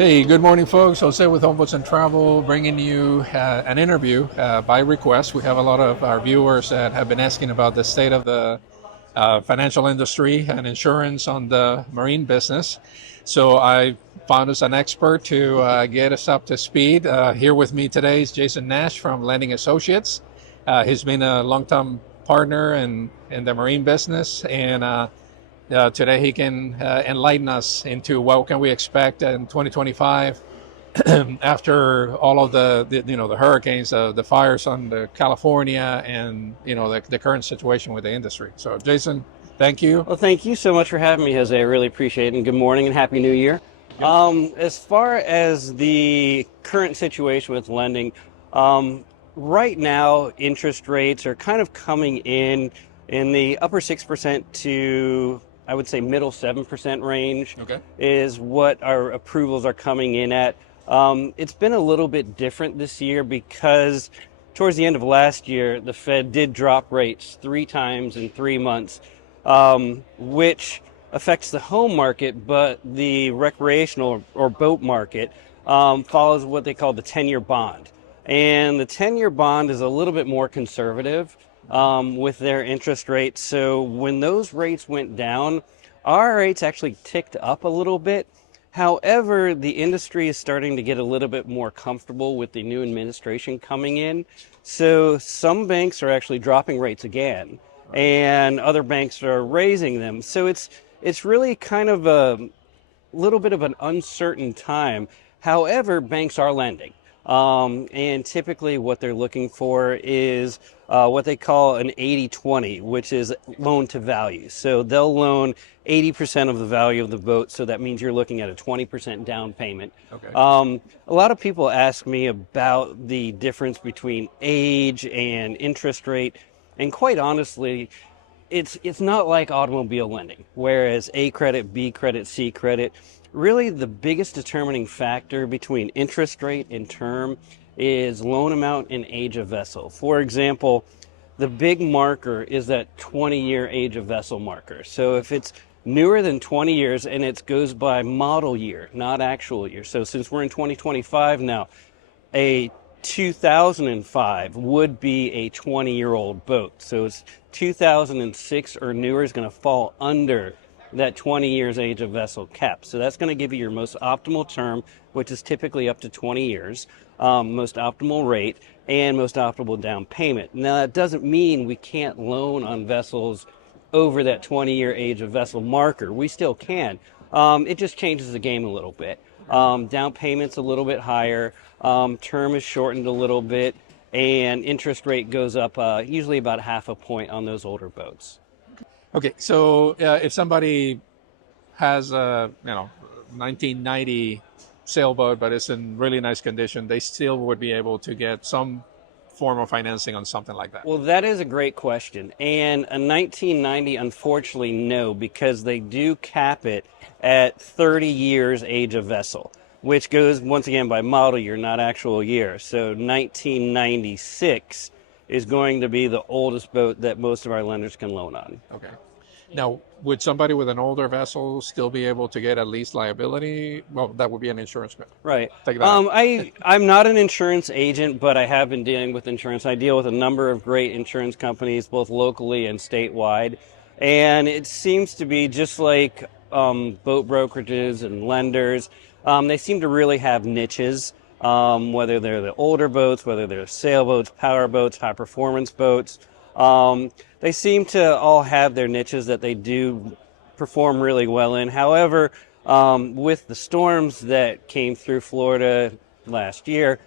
Hey, good morning, folks. Jose with Homeboats and Travel, bringing you an interview by request. We have a lot of our viewers that have been asking about the state of the financial industry and insurance on the marine business. So I found us an expert to get us up to speed. Here with me today is Jason Nash from Lending Associates. He's been a long-time partner in the marine business, and today he can enlighten us into what can we expect in 2025 after all of the hurricanes, the fires on the California, and the current situation with the industry. So, Jason, thank you. Well, thank you so much for having me, Jose. I really appreciate it. And good morning and Happy New Year. Yep. As far as the current situation with lending, right now interest rates are kind of coming in the upper 6% to, I would say, middle 7% range. Okay. Is what our approvals are coming in at. It's been a little bit different this year because towards the end of last year, the Fed did drop rates 3 times in 3 months, which affects the home market, but the recreational or boat market follows what they call the 10-year bond. And the 10-year bond is a little bit more conservative with their interest rates. So when those rates went down, our rates actually ticked up a little bit. However, the industry is starting to get a little bit more comfortable with the new administration coming in. So some banks are actually dropping rates again, and other banks are raising them. So it's really kind of a little bit of an uncertain time. However, banks are lending. And typically what they're looking for is what they call an 80-20, which is loan to value. So they'll loan 80% of the value of the boat, so that means you're looking at a 20% down payment. Okay. A lot of people ask me about the difference between age and interest rate, and quite honestly, it's not like automobile lending, whereas A credit, B credit, C credit. Really, the biggest determining factor between interest rate and term is loan amount and age of vessel. For example, the big marker is that 20-year age of vessel marker. So if it's newer than 20 years, and it goes by model year, not actual year. So since we're in 2025 now, a 2005 would be a 20-year-old boat. So it's 2006 or newer is going to fall under that 20 years age of vessel cap. So that's going to give you your most optimal term, which is typically up to 20 years, most optimal rate, and most optimal down payment. Now, that doesn't mean we can't loan on vessels over that 20-year age of vessel marker. We still can. It just changes the game a little bit. Down payment's a little bit higher, term is shortened a little bit, and interest rate goes up usually about half a point on those older boats. Okay. So if somebody has a 1990 sailboat, but it's in really nice condition, they still would be able to get some form of financing on something like that. Well, that is a great question. And a 1990, unfortunately, no, because they do cap it at 30 years age of vessel, which goes, once again, by model year, not actual year. So 1996 is going to be the oldest boat that most of our lenders can loan on. Okay. Now, would somebody with an older vessel still be able to get at least liability? Well, that would be an insurance bill. Right. Take that out. I'm not an insurance agent, but I have been dealing with insurance. I deal with a number of great insurance companies, both locally and statewide. And it seems to be just like boat brokerages and lenders. They seem to really have niches, whether they're the older boats, whether they're sailboats, power boats, high performance boats. They seem to all have their niches that they do perform really well in. However, with the storms that came through Florida last year,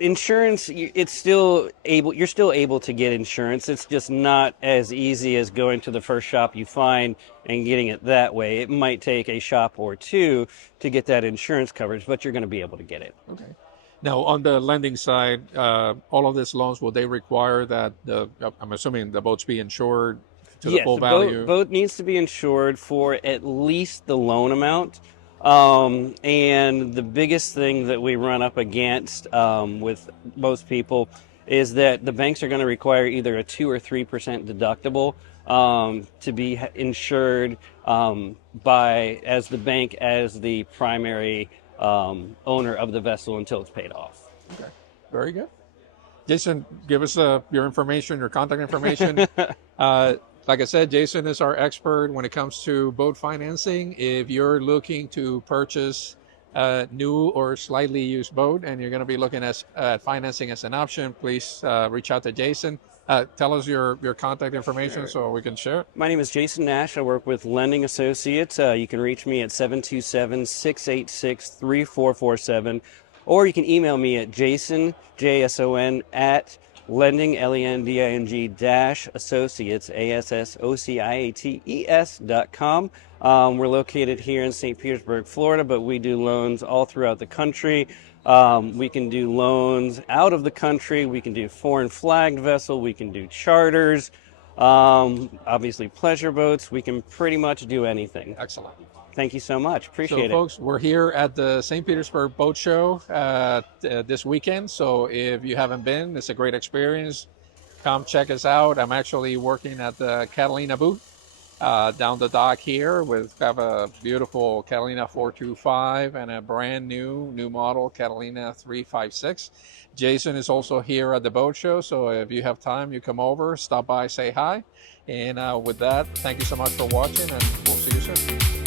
insurance, you're still able to get insurance. It's just not as easy as going to the first shop you find and getting it that way. It might take a shop or two to get that insurance coverage, but you're going to be able to get it. Okay. Now, on the lending side, all of these loans, will they require that I'm assuming the boats be insured to the full value? Yes, boat needs to be insured for at least the loan amount. And the biggest thing that we run up against with most people is that the banks are going to require either a 2 or 3% deductible to be insured by as the bank as the primary owner of the vessel until it's paid off. Okay, very good. Jason, give us your information, your contact information. Like I said, Jason is our expert when it comes to boat financing. If you're looking to purchase a new or slightly used boat and you're going to be looking at financing as an option, please reach out to Jason. Tell us your contact information so we can share it. My name is Jason Nash. I work with Lending Associates. You can reach me at 727-686-3447, or you can email me at jason, J-S-O-N, at lending, L-E-N-D-I-N-G dash associates, ASSOCIATES.com. We're located here in St. Petersburg, Florida, but we do loans all throughout the country. We can do loans out of the country. We can do foreign flagged vessel. We can do charters. Obviously pleasure boats. We can pretty much do anything. Excellent. Thank you so much. Appreciate it. So folks, we're here at the St. Petersburg Boat Show this weekend. So if you haven't been, it's a great experience. Come check us out. I'm actually working at the Catalina booth down the dock here. We have a beautiful Catalina 425 and a brand new model Catalina 356. Jason is also here at the boat show. So if you have time, you come over, stop by, say hi. And with that, thank you so much for watching, and we'll see you soon.